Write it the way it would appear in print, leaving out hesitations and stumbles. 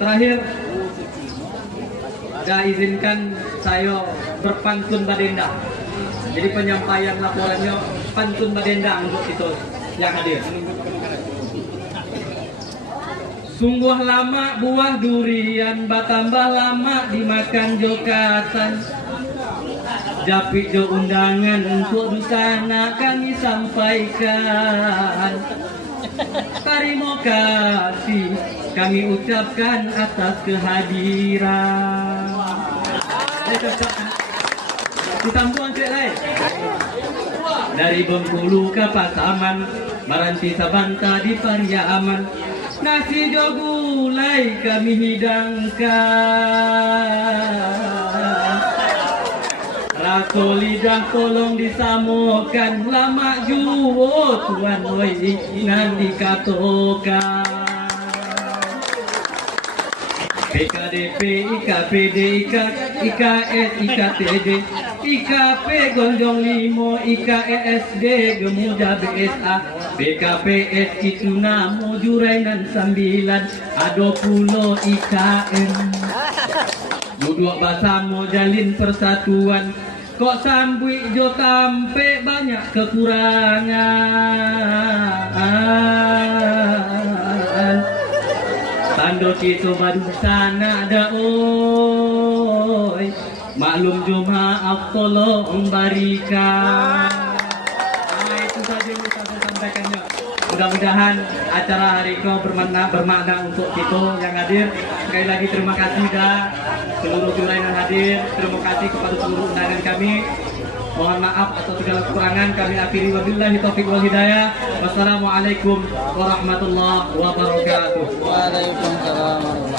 Terakhir, saya izinkan saya berpantun badenda. Jadi penyampaian laporannya pantun badenda untuk itu yang hadir. Sungguh lama buah durian, batambah lama dimakan jokatan. Japik jo undangan untuk dusana kami sampaikan. Terima kasih kami ucapkan atas kehadiran. Ditampuan cek lain. Dari Bengkulu ke Pasaman, Maranti Sabanta di Pariaman, nasi jo gulai kami hidangkan. Rasa lidah tolong disamukan, lama juwo tuan oi nan dikatokan. PKDP, IKPD, IKS, IKTD, IKP Gonjong Limo, IKESD, Gemuja BSA, BKPS itu namo Jurainan 9, Ado Pulo IKM. Duduk bersama jalin persatuan, kok sambui jo tampe banyak kekurangan. Tando kita baru sana ada oi, maklum jo maaf tolong berikan. Nah, itu saja yang bisa saya sampaikannya. Mudah-mudahan acara hari ini bermakna untuk kita yang hadir. Sekali lagi terima kasih dah seluruh jurainan hadir. Terima kasih kepada seluruh undangan kami. Mohon maaf atas segala kekurangan. Kami akhiri wabillahi taufiq wal hidayah. Wassalamualaikum warahmatullahi wabarakatuh. Waalaikumsalam.